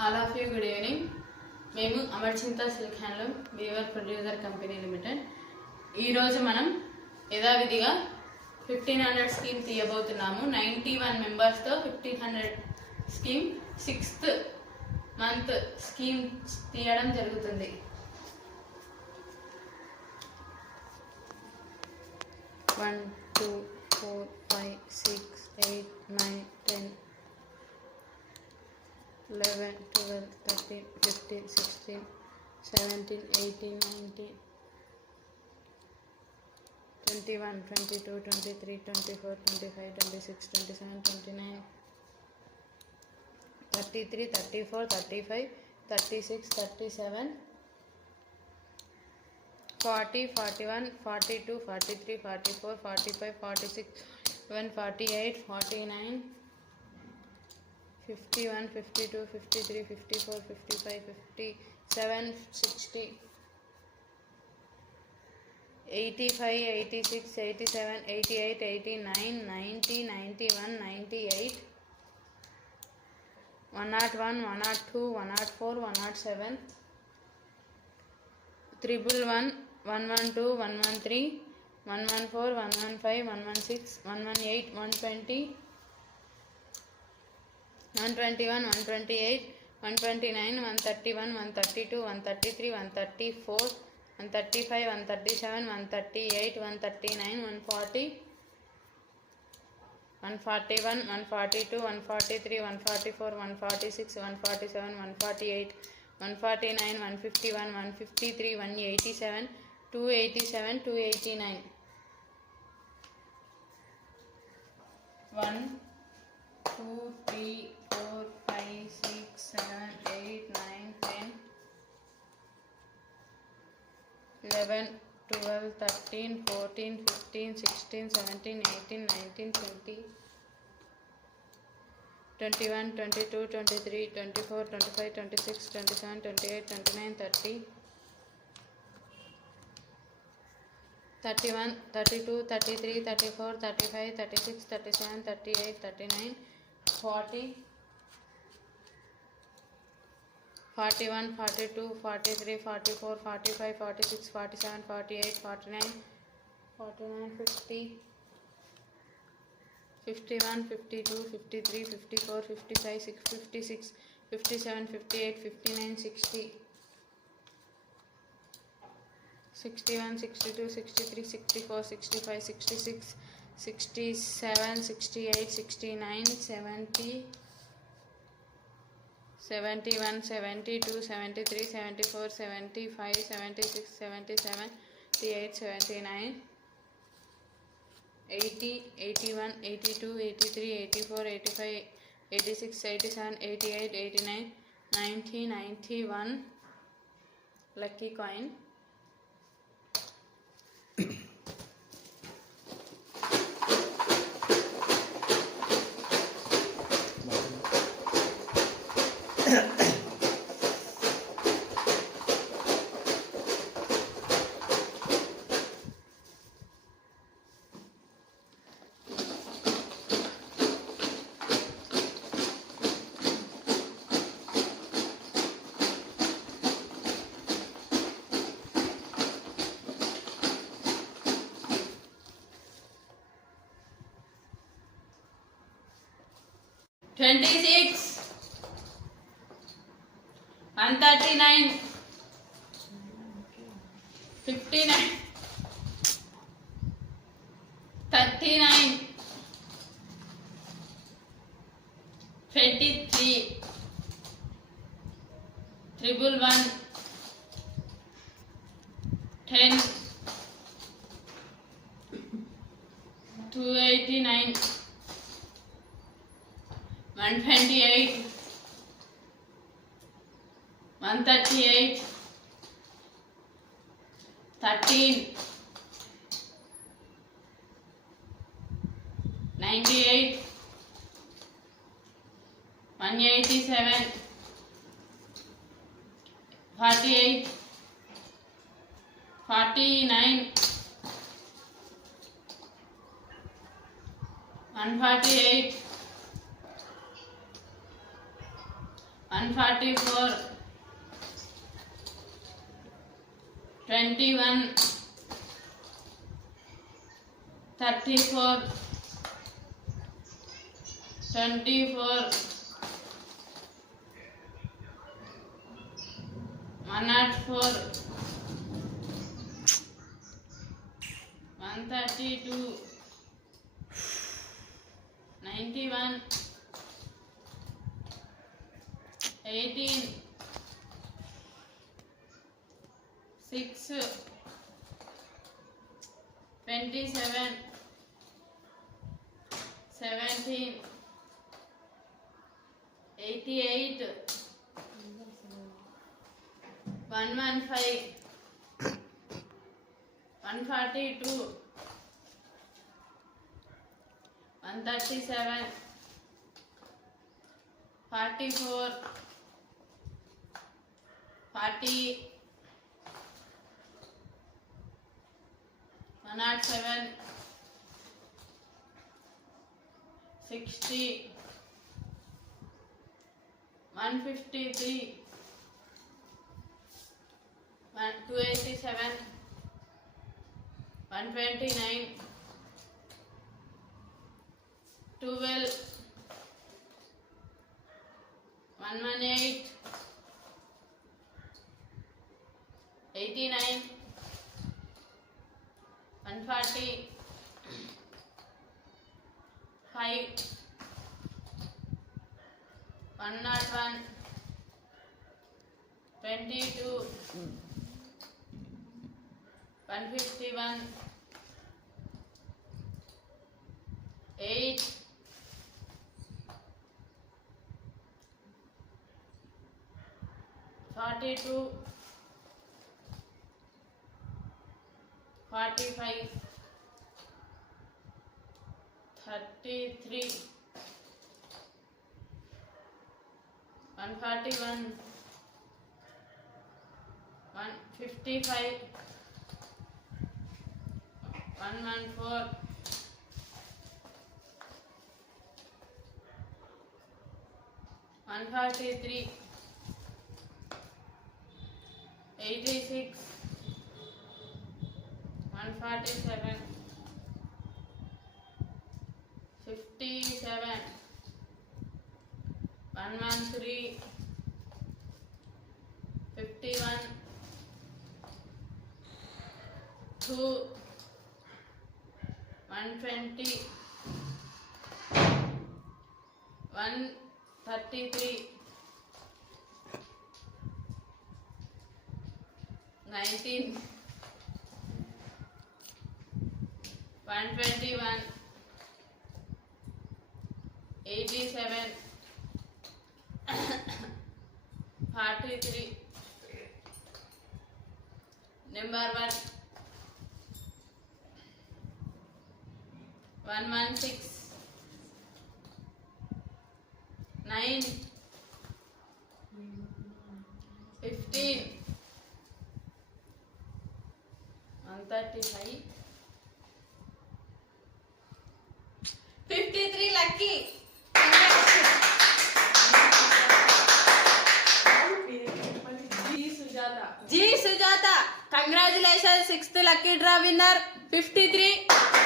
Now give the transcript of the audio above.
All of you good evening. మేము Amarchinta silk handloom weaver producer company limited. ఈరోజు మనం యథావిధిగా 1500 స్కీమ్ తీయబోతున్నాము. 91 మెంబర్స్తో 1500 స్కీమ్ 6th మంత్ స్కీమ్ తీయడం జరుగుతుంది. 1 2 4 5 6 8 9 10 11 12 13 15 16 17 18 19 21 22 23 24 25 26 27 29 33 34 35 36 37 40 41 42 43 44 45 46 47 48 49 51 52 53 54 55 57 60 85 86 87 88 89 90 91 98 101 102 104 107 111 112 113 114 115 116 118 120 121 128 129 131 132 133 134 135 137 138 139 140 141 142 143 144 146 147 148 149 151 153 187 287 289 1 2 3 4 5 6 7 8 9 10 11 12 13 14 15 16 17 18 19 20 21 22 23 24 25 26 27 28 29 30 31 32 33 34 35 36 37 38 39 40 41 42 43 44 45 46 47 48 49 50 51 52 53 54 55 56 57 58 59 60 61 62 63 64 65 66 67 68 69 70 71 72 73 74 75 76 77 78 79 80 81 82 83 84 85 86 87 88 89 90 91 lucky coin. $26 $139 $59 $39 $23 $111 $10 $289 128 138 13 98 187 48 49 148 144, 21, 34, 24, 104, 132, 91, 18, 6, 27, 17, 88, 115, 142, 137, 44, 40, 107, 60, 153, 287, 129, 12, 118, 89, 140, 5, 101, 22, 151, 8, 42, 45, 33, 141, 155, 114, 143, 86, 147, 57, 113, 51, 2, 120, 133, 19, 121, 87, 43, number 116, 9, 15, 135, 53 lucky. G Sujata, congratulations, 6th lucky draw winner 53.